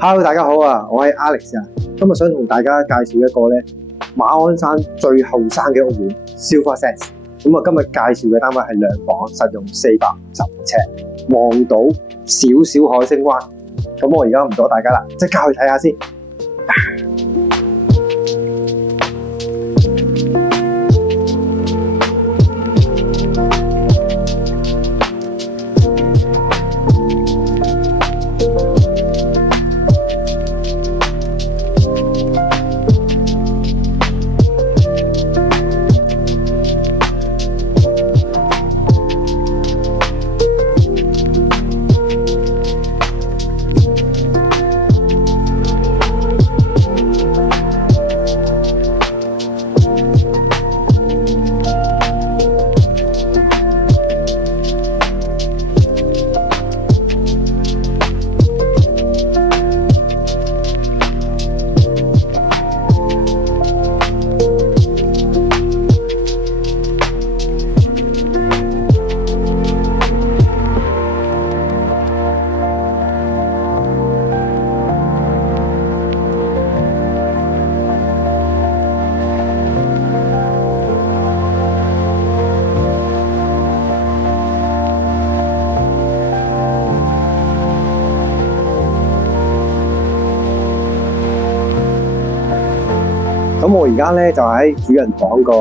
Hello， 大家好啊！我係 Alex 啊，今日想同大家介紹一個咧馬鞍山最後生嘅屋苑 Silver Sands。咁啊，今日介紹嘅單位係兩房，實用450尺，望到少少海星灣。咁我而家唔阻大家啦，即刻去睇下先。咁我而家咧就喺主人房個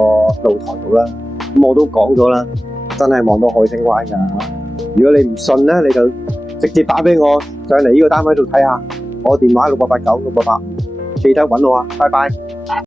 露台度啦，咁我都講咗啦，真係望到海星灣㗎。如果你唔信咧，你就直接打俾我上嚟呢個單位度睇下，我電話68896885，記得揾我啊，拜拜。